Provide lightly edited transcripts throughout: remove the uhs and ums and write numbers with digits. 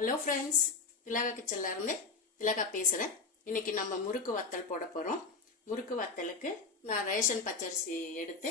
Hello friends, திலகா கிச்சன்ல இருந்து திலகா பேசுகிறேன். இன்னைக்கு நம்ம முறுக்கு வத்தல் போட போகிறோம். முறுக்கு வத்தலுக்கு நான் ரேஷன் பச்சரிசி எடுத்து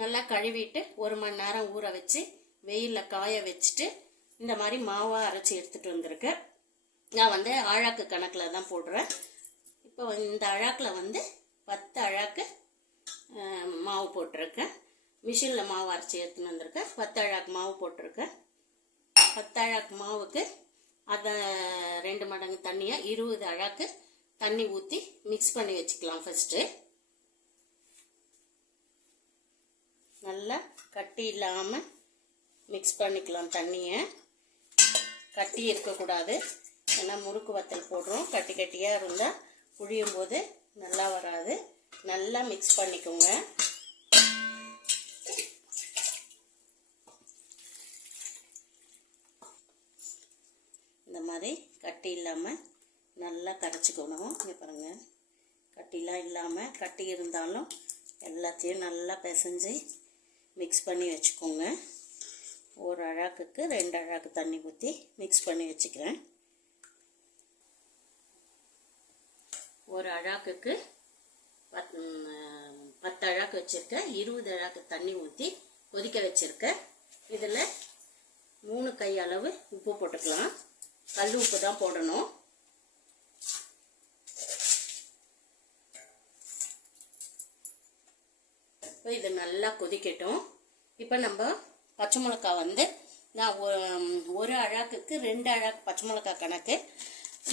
நல்லா கழுவிட்டு 1 மணி நேரம் ஊற வச்சு வெயிலில் காய வச்சுட்டு இந்த மாதிரி மாவாக அரைச்சி எடுத்துகிட்டு வந்திருக்கேன். நான் அழாக்கு கணக்கில் தான் போடுறேன். இப்போ இந்த அழாக்கில் 10 அழாக்கு மாவு போட்டிருக்கேன். மிஷினில் மாவு அரைச்சி எடுத்துன்னு வந்திருக்கேன். 10 அழாக்கு மாவு போட்டிருக்கேன். 10 அழாக்கு மாவுக்கு அதை 2 மடங்கு தண்ணியாக 20 அழாக்கு தண்ணி ஊற்றி மிக்ஸ் பண்ணி வச்சுக்கலாம். ஃபஸ்ட்டு நல்லா கட்டி இல்லாமல் மிக்ஸ் பண்ணிக்கலாம். தண்ணியை கட்டி இருக்கக்கூடாது, ஏன்னா முறுக்கு வத்தல் போடுறோம். கட்டி கட்டியாக இருந்தால் புழியும் போது நல்லா வராது. நல்லா மிக்ஸ் பண்ணிக்கோங்க. இந்த மாதிரி கட்டி இல்லாமல் நல்லா கரைச்சிக்கணும். இங்கே பாருங்கள், கட்டிலாம் இல்லாமல், கட்டி இருந்தாலும் எல்லாத்தையும் நல்லா பிசைஞ்சு மிக்ஸ் பண்ணி வச்சுக்கோங்க. 1 அழாக்குக்கு 2 அழாக்கு தண்ணி ஊற்றி மிக்ஸ் பண்ணி வச்சுக்கிறேன். 1 அழாக்குக்கு 10 அழாக்கு வச்சுருக்கேன். 20 அழாக்கு தண்ணி ஊற்றி கொதிக்க வச்சுருக்கேன். இதில் 3 கை அளவு உப்பு போட்டுக்கலாம். கல் உப்பு தான் போடணும். இப்போ இது நல்லா கொதிக்கட்டும். இப்போ நம்ம பச்சை மிளகாய் நான் 1 அழாக்குக்கு 2 அழாக்கு பச்சை மிளகாய் கணக்கு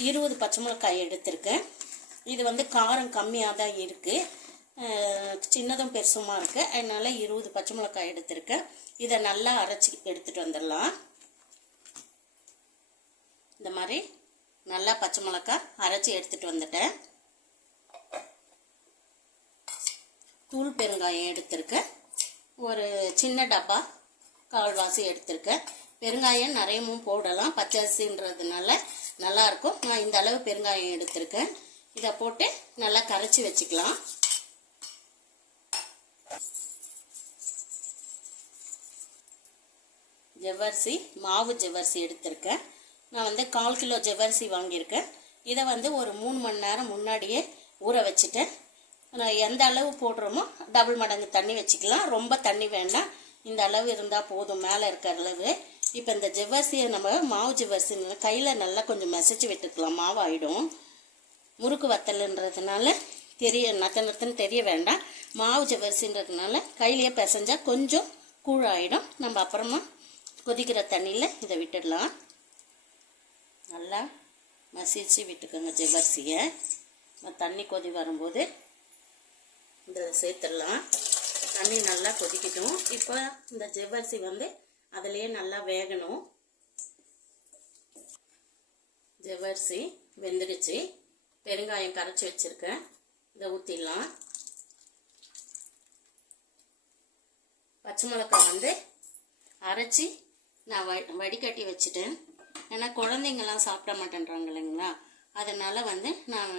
20 பச்சை மிளகாய் எடுத்திருக்கேன். இது காரம் கம்மியாக தான் இருக்குது, சின்னதும் பெருசுமா இருக்குது. அதனால 20 பச்சை மிளகாய் எடுத்திருக்கேன். இதை நல்லா அரைச்சி எடுத்துகிட்டு வந்துடலாம். இந்த மாதிரி நல்லா பச்சை மிளகாய் அரைச்சி எடுத்துகிட்டு வந்துட்டேன். தூள் பெருங்காயம் எடுத்திருக்கேன். ஒரு சின்ன டப்பா கால்வாசி எடுத்திருக்கேன். பெருங்காயம் நிறையவும் போடலாம், பச்சரிசின்றதுனால நல்லாயிருக்கும். நான் இந்த அளவு பெருங்காயம் எடுத்திருக்கேன். இதை போட்டு நல்லா கரைச்சி வச்சுக்கலாம். ஜவ்வரிசி, மாவு ஜவ்வரிசி எடுத்திருக்கேன். நான் 1/4 கிலோ ஜவ்வரிசி வாங்கியிருக்கேன். இதை ஒரு 3 மணி நேரம் முன்னாடியே ஊற வச்சுட்டேன். நான் எந்த அளவு போடுறோமோ டபுள் மடங்கு தண்ணி வச்சுக்கலாம். ரொம்ப தண்ணி வேண்டாம், இந்த அளவு இருந்தால் போதும், மேலே இருக்கிற அளவு. இப்போ இந்த ஜவ்வரிசியை நம்ம மாவு ஜவ்வரிசி கையில் நல்லா கொஞ்சம் மசிச்சு விட்டுக்கலாம். மாவு ஆகிடும். முறுக்கு வத்தல்ன்றதுனால நத்தன்னு தெரிய வேண்டாம். மாவு ஜவ்வரிசின்றதுனால கையிலேயே பிசைஞ்சால் கொஞ்சம் கூழாயிடும். நம்ம அப்புறமா கொதிக்கிற தண்ணியில் இதை விட்டுடலாம். நல்லா மசிச்சு விட்டுக்கோங்க ஜவ்வரிசியை. தண்ணி கொதி வரும்போது இதை சேர்த்துடலாம். தண்ணி நல்லா கொதிக்கட்டும். இப்போ இந்த ஜவ்வரிசி அதிலேயே நல்லா வேகணும். ஜவ்வரிசி வெந்துடுச்சு. பெருங்காயம் கரைச்சி வச்சுருக்கேன், இதை ஊற்றிடலாம். பச்சை மிளகாய் அரைச்சி நான் வடிகட்டி வச்சுட்டேன். ஏன்னா குழந்தைங்கள்லாம் சாப்பிட மாட்டேன்றாங்க இல்லைங்களா, அதனால் நான்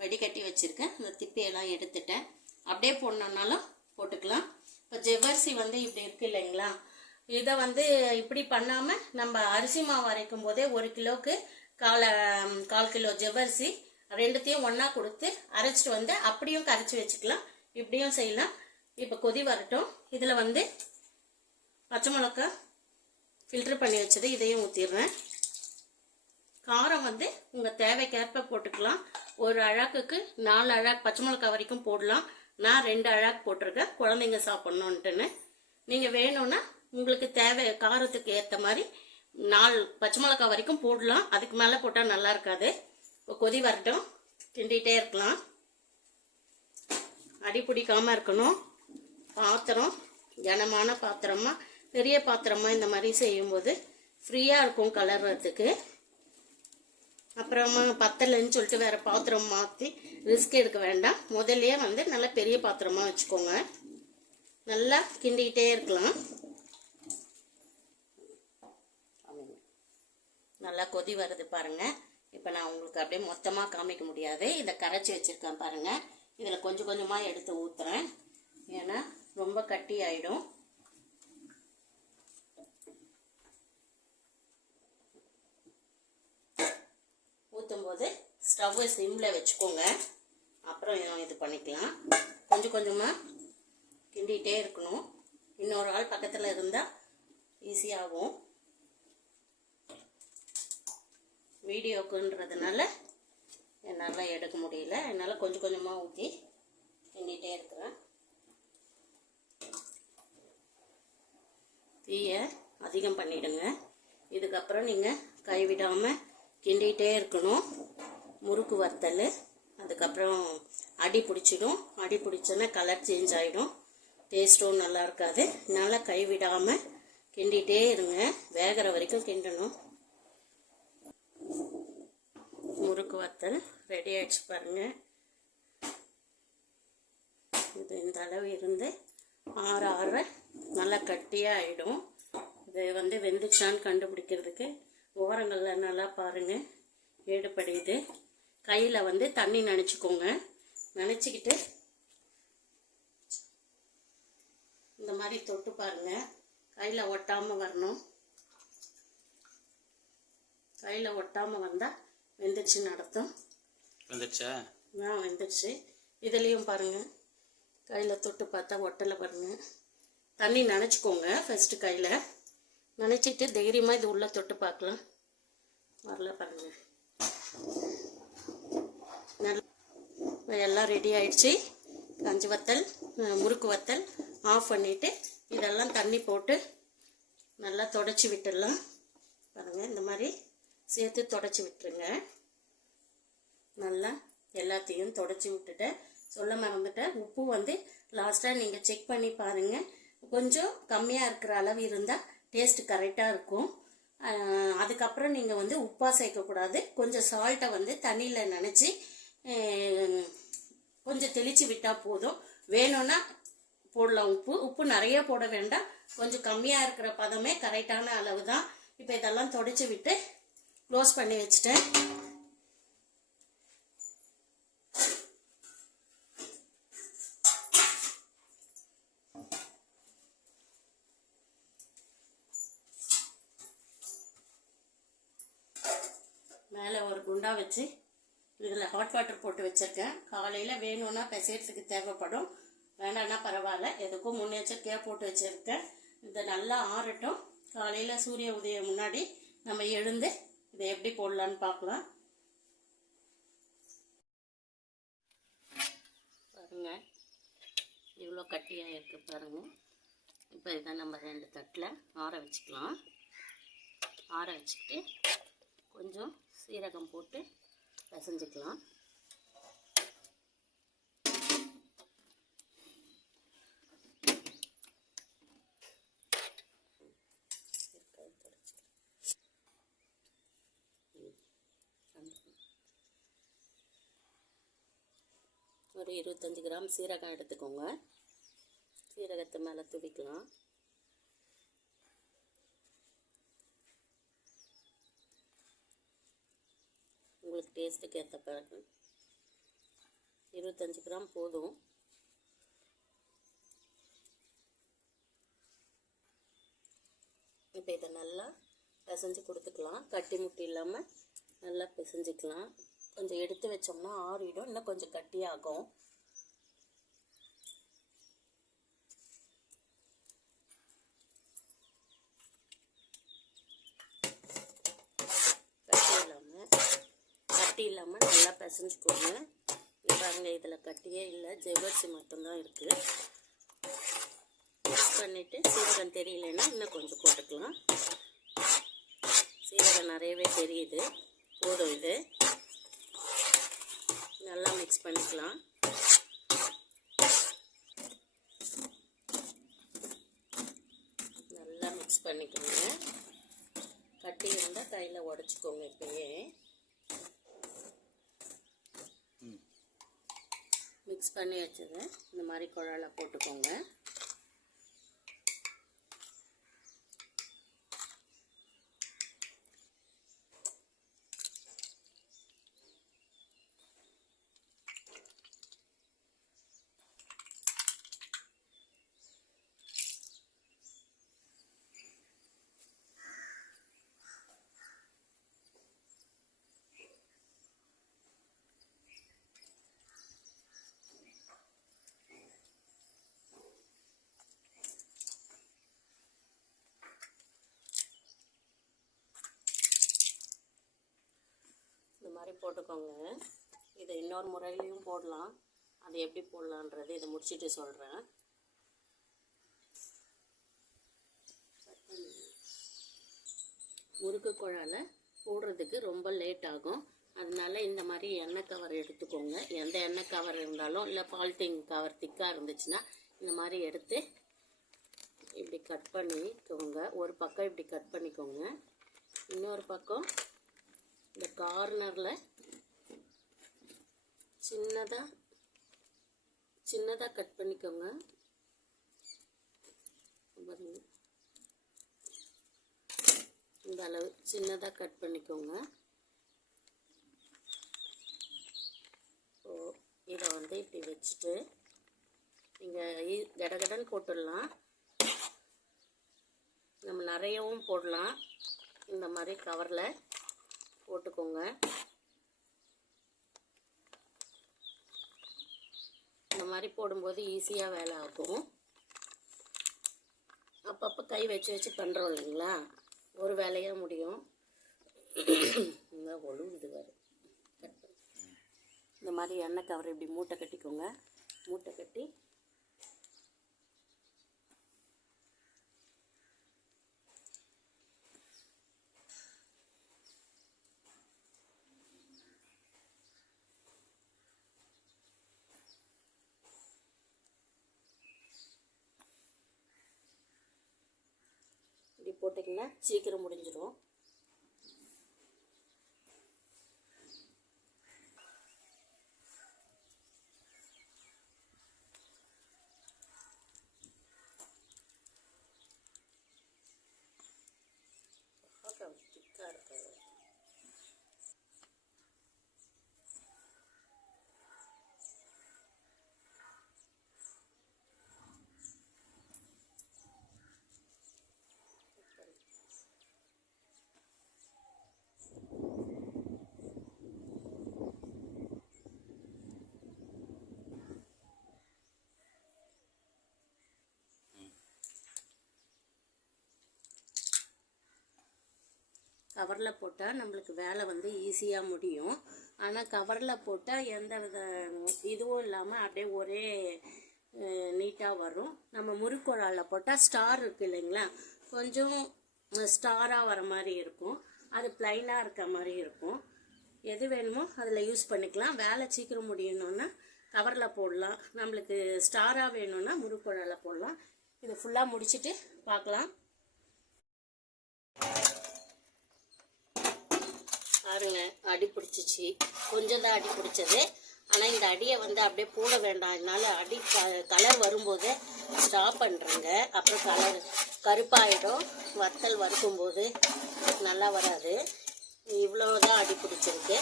வடிகட்டி வச்சுருக்கேன். இந்த திப்பியெல்லாம் எடுத்துட்டேன். அப்படியே போடணுன்னாலும் போட்டுக்கலாம். இப்போ ஜவ்வரிசி இப்படி இருக்குது இல்லைங்களா, இதை இப்படி பண்ணாமல் நம்ம அரிசி மாவு அரைக்கும் போதே 1 கிலோவுக்கு 1/4 கிலோ ஜவ்வரிசி ரெண்டுத்தையும் ஒன்றா கொடுத்து அரைச்சிட்டு அப்படியும் கரைச்சி வச்சுக்கலாம். இப்படியும் செய்யலாம். இப்போ கொதி வரட்டும். இதில் பச்சை மிளகாய் ஃபில்டர் பண்ணி வச்சது இதையும் ஊற்றிடுறேன். காரம் உங்கள் தேவைக்கேற்ப போட்டுக்கலாம். 1 அழாக்குக்கு 4 அழாக்கு பச்சை மிளகாய் வரைக்கும் போடலாம். நான் 2 அழாக்கு போட்டிருக்கேன், குழந்தைங்க சாப்பிட்ணுன்ட்டுன்னு. நீங்கள் வேணும்னா உங்களுக்கு தேவை காரத்துக்கு ஏற்ற மாதிரி 4 பச்சை மிளகாய் வரைக்கும் போடலாம். அதுக்கு மேலே போட்டால் நல்லா இருக்காது. இப்போ கொதி வரட்டும், கிண்டிகிட்டே இருக்கலாம். அடி பிடிக்காமல் இருக்கணும். பாத்திரம் கனமான பாத்திரமா, பெரிய பாத்திரமா இந்த மாதிரி செய்யும்போது ஃப்ரீயாக இருக்கும் கலர்றதுக்கு. அப்புறமா பத்தலைன்னு சொல்லிட்டு வேறு பாத்திரம் மாற்றி ரிஸ்க் எடுக்க வேண்டாம். முதல்லையே நல்லா பெரிய பாத்திரமாக வச்சுக்கோங்க. நல்லா கிண்டிக்கிட்டே இருக்கலாம். நல்லா கொதி வருது பாருங்கள். இப்போ நான் உங்களுக்கு அப்படியே மொத்தமாக காமிக்க முடியாது. இதை கரைச்சி வச்சுருக்கேன் பாருங்கள். இதில் கொஞ்சம் கொஞ்சமாக எடுத்து ஊற்றுறேன், ஏன்னா ரொம்ப கட்டி ஆகிடும். ஊற்றும் போது ஸ்டவ்வை சிம்மில் வச்சுக்கோங்க. அப்புறம் இது பண்ணிக்கலாம். கொஞ்சம் கொஞ்சமாக கிண்டிகிட்டே இருக்கணும். இன்னொரு ஆள் பக்கத்தில் இருந்தால் ஈஸியாகும். வீடியோக்குன்றதுனால என்னால் எடுக்க முடியல. என்னால் கொஞ்சம் கொஞ்சமாக ஊற்றி கிண்டிகிட்டே இருக்கிறேன். தீயை அதிகம் பண்ணிவிடுங்க. இதுக்கப்புறம் நீங்கள் கைவிடாமல் கிண்டிகிட்டே இருக்கணும். முறுக்கு வறுத்தல் அதுக்கப்புறம் அடி பிடிச்சிடும். அடி பிடிச்சோன்னா கலர் சேஞ்ச் ஆகிடும், டேஸ்ட்டும் நல்லா இருக்காது. அதனால் கைவிடாமல் கிண்டிகிட்டே இருங்க. வேகிற வரைக்கும் கிண்டணும். முறுக்கு வத்தல் ரெடி ஆகிடுச்சு பாருங்கள். இது இந்த அளவு இருந்து ஆற ஆற நல்லா கட்டியாக ஆகிடும். இது வெந்துச்சான்னு கண்டுபிடிக்கிறதுக்கு ஓரங்களில் நல்லா பாருங்கள், ஏடுபடியுது. கையில் தண்ணி நனைச்சிக்கோங்க. நனைச்சிக்கிட்டு இந்த மாதிரி தொட்டு பாருங்கள். கையில் ஒட்டாமல் வரணும். கையில் ஒட்டாமல் வந்தால் வெந்துச்சுன்னு அர்த்தம். வெந்துடுச்சா? வெந்துடுச்சு. இதுலேயும் பாருங்கள், கையில் தொட்டு பார்த்தா ஒட்டலை பாருங்கள். தண்ணி நனைச்சிக்கோங்க ஃபஸ்ட்டு. கையில் நனைச்சிட்டு தைரியமாக இது உள்ளே தொட்டு பார்க்கலாம். வரல பாருங்கள். நல்லா எல்லாம் ரெடி ஆயிடுச்சு. கஞ்சி வத்தல் முறுக்கு வத்தல் ஆஃப் பண்ணிவிட்டு இதெல்லாம் தண்ணி போட்டு நல்லா தொடச்சி விட்டுடலாம். பாருங்கள், இந்த மாதிரி சேர்த்து தொடச்சி விட்டுருங்க. நல்லா எல்லாத்தையும் தொடச்சி விட்டுட்டேன். சொல்ல மறந்துட்டேன், உப்பு லாஸ்ட்டாக நீங்கள் செக் பண்ணி பாருங்கள். கொஞ்சம் கம்மியாக இருக்கிற அளவு இருந்தால் டேஸ்ட் கரெக்டாக இருக்கும். அதுக்கப்புறம் நீங்கள் உப்பாக சேர்க்கக்கூடாது. கொஞ்சம் சால்ட்டை தண்ணியில் நனைச்சி கொஞ்சம் தெளித்து விட்டால் போதும். வேணும்னா போடலாம். உப்பு நிறைய போட வேண்டாம். கொஞ்சம் கம்மியாக இருக்கிற பதமே கரெக்டான அளவு தான். இப்போ இதெல்லாம் தொடச்சி விட்டு க்ளோஸ் பண்ணி வச்சுட்டேன். மேலே ஒரு குண்டா வச்சு இதில் ஹாட் வாட்டர் போட்டு வச்சுருக்கேன். காலையில் வேணும்னா பிசைறதுக்கு தேவைப்படும், வேணான்னா பரவாயில்ல. எதுக்கும் முன்னெச்சரிக்கையாக போட்டு வச்சுருக்கேன். இதை நல்லா ஆறட்டும். காலையில் சூரிய உதயம் முன்னாடி நம்ம எழுந்து இதை எப்படி போடலான்னு பார்க்கலாம். பாருங்கள், இவ்வளோ கட்டியாக இருக்குது பாருங்கள். இப்போ இதை நம்ம 2 தட்டில் ஆற வச்சுக்கலாம். ஆற வச்சுக்கிட்டு கொஞ்சம் சீரகம் போட்டு பிசைஞ்சிக்கலாம். ஒரு 25 கிராம் சீரகம் எடுத்துக்கோங்க. சீரகத்தை மேலே தூவிக்கலாம். உங்களுக்கு டேஸ்ட்டுக்கு ஏற்ற பிறகு 25 கிராம் போதும். இப்போ இதை நல்லா பிசைஞ்சு கொடுத்துக்கலாம். கட்டி முட்டி இல்லாமல் நல்லா பிசைஞ்சிக்கலாம். கொஞ்சம் எடுத்து வச்சோம்னா ஆறிடும், இன்னும் கொஞ்சம் கட்டியாகும். கட்டி இல்லாமல் நல்லா பிசைஞ்சுக்கோங்க. பாருங்கள், இதில் கட்டியே இல்லை, ஜவ்வரிசி மட்டும்தான் இருக்குது. மிக்ஸ் பண்ணிவிட்டு சீரகம் தெரியலன்னா இன்னும் கொஞ்சம் போட்டுக்கலாம். சீரகம் நிறையவே தெரியுது, போதும். இது நல்லா மிக்ஸ் பண்ணிக்கலாம். நல்லா மிக்ஸ் பண்ணிக்கோங்க. கட்டி இருந்தால் கையில் உடச்சிக்கோங்க. இப்போயே மிக்ஸ் பண்ணி வச்சதை இந்த மாதிரி குழாயில் போட்டுக்கோங்க. மாதிரி போட்டுக்கோங்க. இதை இன்னொரு முறையிலையும் போடலாம். அது எப்படி போடலான்றது இதை முடிச்சுட்டு சொல்கிறேன். முறுக்கு குழால போடுறதுக்கு ரொம்ப லேட் ஆகும். அதனால இந்த மாதிரி எண்ணெய் கவர் எடுத்துக்கோங்க. எந்த எண்ணெய் கவர் இருந்தாலும், இல்லை பாலித்தீன் கவர் திக்காக இருந்துச்சுன்னா இந்த மாதிரி எடுத்து இப்படி கட் பண்ணிக்கோங்க. ஒரு பக்கம் இப்படி கட் பண்ணிக்கோங்க. இன்னொரு பக்கம் இந்த கார்னரில் சின்னதாக கட் பண்ணிக்கோங்க. இந்த அளவு சின்னதாக கட் பண்ணிக்கோங்க. இதை வந்து இப்படி வச்சுட்டு நீங்கள் கடகடன்னு போட்டுடலாம். நம்ம நிறையவும் போடலாம். இந்த மாதிரி கவரில் போட்டுக்கோங்க. இந்த மாதிரி போடும்போது ஈஸியாக வேலை ஆகும். அப்பப்போ கை வச்சு வச்சு பண்ணுறோம் இல்லைங்களா, ஒரு வேலையாக முடியும். ஒழுகுது வரும். இந்த மாதிரி எண்ணெய் கவர் இப்படி மூட்டை கட்டிக்கோங்க. மூட்டை கட்டி இப்படி போட்டிங்கன்னா சீக்கிரம் முடிஞ்சிடும். திக்காக இருக்காது. கவரில் போட்டால் நம்மளுக்கு வேலை வந்து ஈஸியாக முடியும். ஆனால் கவரில் போட்டால் எந்த வித இதுவும் இல்லாமல் அப்படியே ஒரே நீட்டாக வரும். நம்ம முறுக்குழாயில் போட்டால் ஸ்டார் இருக்குது இல்லைங்களா, கொஞ்சம் ஸ்டாராக வர மாதிரி இருக்கும். அது பிளைனாக இருக்க மாதிரி இருக்கும். எது வேணுமோ அதில் யூஸ் பண்ணிக்கலாம். வேலை சீக்கிரம் முடியணுன்னா கவரில் போடலாம். நம்மளுக்கு ஸ்டாராக வேணும்னா முறுக்குழாயில் போடலாம். இது ஃபுல்லாக முடிச்சுட்டு பார்க்கலாம். பாருங்க, அடி பிடிச்சிச்சு. கொஞ்சம் தான் அடி பிடிச்சது. ஆனால் இந்த அடியை வந்து அப்படியே போட வேண்டாம். அதனால அடி கலர் வரும்போது ஸ்டாப் பண்ணுறேங்க. அப்புறம் கலர் கருப்பாயிடும். வத்தல் வறுக்கும்போது நல்லா வராது. இவ்வளோதான் அடி பிடிச்சிருக்கு.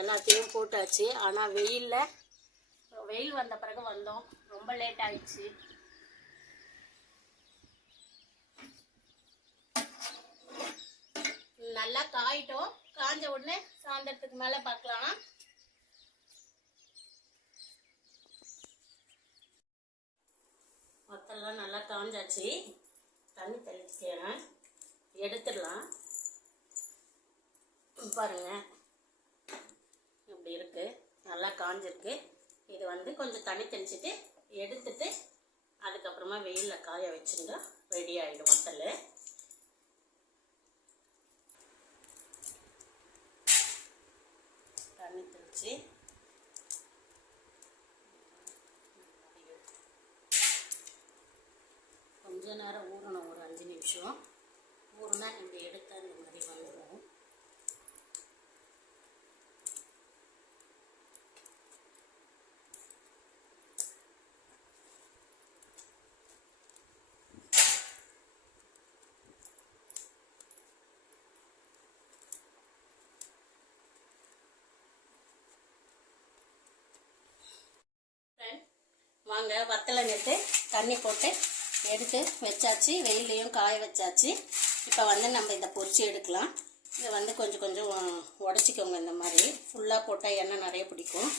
எல்லாத்தையும் போட்டாச்சு. ஆனால் வெயில் வந்த பிறகு வந்தோம். ரொம்ப லேட் ஆயிடுச்சு. நல்லா காயிட்டோம். காஞ்ச உடனே சாயந்தரத்துக்கு மேலே பார்க்கலாம். வத்தெல்லாம் நல்லா காஞ்சாச்சு. தண்ணி தெளிச்சுக்கிறேன். எடுத்துடலாம். பாருங்க, இப்படி இருக்கு. நல்லா காஞ்சிருக்கு. இது வந்து கொஞ்சம் தண்ணி தெளிச்சுட்டு எடுத்துட்டு அதுக்கப்புறமா வெயிலில் காய வச்சுருந்தா ரெடி ஆகிடும் வத்தல். தண்ணி தெளிச்சு கொஞ்ச நேரம் ஊறணும். ஒரு 5 நிமிஷம் ஊறுனா நம்ம எடுத்தால் இந்த மாதிரி வந்துடும். வாங்க, வத்தலை நெட்டு தண்ணி போட்டு எடுத்து வச்சாச்சு. வெயிலையும் காய வச்சாச்சு. இப்போ வந்து நம்ம இதை பொரிச்சு எடுக்கலாம். இதை வந்து கொஞ்சம் கொஞ்சம் உடச்சிக்கோங்க. இந்த மாதிரி ஃபுல்லாக போட்டால் எண்ணெய் நிறைய பிடிக்கும்.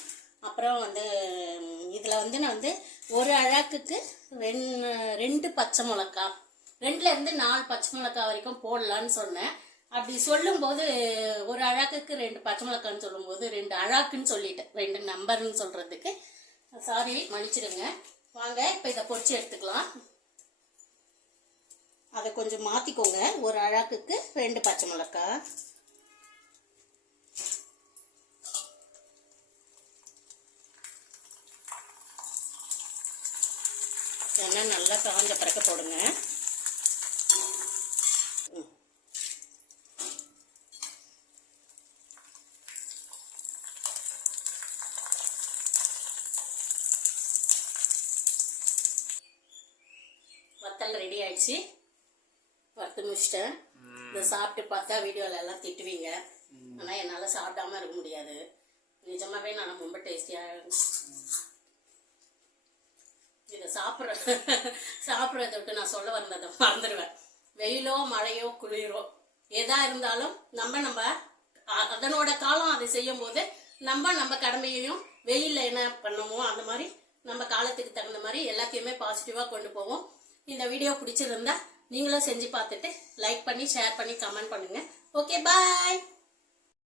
அப்புறம் வந்து இதில் வந்து நான் வந்து ஒரு அழகுக்கு 2 பச்சை மிளகா, 2லேருந்து 4 பச்சை மிளகா வரைக்கும் போடலான்னு சொன்னேன். அப்படி சொல்லும்போது ஒரு அழாக்குக்கு 2 பச்சை மிளகான்னு சொல்லும்போது 2 அழாக்குன்னு சொல்லிட்டேன், 2 நம்பர்னு சொல்றதுக்கு சாரி, மன்னிச்சிடுங்க. வாங்க இப்போ இதை பொரிச்சு எடுத்துக்கலாம். அதை கொஞ்சம் மாத்திக்கோங்க. ஒரு அழாக்குக்கு 2 பச்சை மிளகாய். எண்ணெய் நல்லா காஞ்ச பிறக்க போடுங்க. வத்தல் ரெடி ஆயிடுச்சு, வறுத்து முடிச்சிட்டேன். இதை சாப்பிட்டு பார்த்தா வீடியோல எல்லாம் திட்டுவீங்க, ஆனா என்னால சாப்பிடாம இருக்க முடியாது. நிஜமாவே நான் ரொம்ப டேஸ்டியா இதை சாப்பிட்றத விட்டு நான் சொல்ல வந்ததை மறந்துடுவேன். வெயிலோ மழையோ குளிரோ எதா இருந்தாலும் நம்ம அதனோட காலம் அதை செய்யும் போது நம்ம கடமையையும் வெயில்ல என்ன பண்ணமோ அந்த மாதிரி நம்ம காலத்துக்கு தகுந்த மாதிரி எல்லாத்தையுமே பாசிட்டிவா கொண்டு போவோம். இந்த வீடியோ பிடிச்சிருந்தா நீங்களும் செஞ்சு பார்த்துட்டு லைக் பண்ணி ஷேர் பண்ணி கமெண்ட் பண்ணுங்க. ஓகே, பாய்.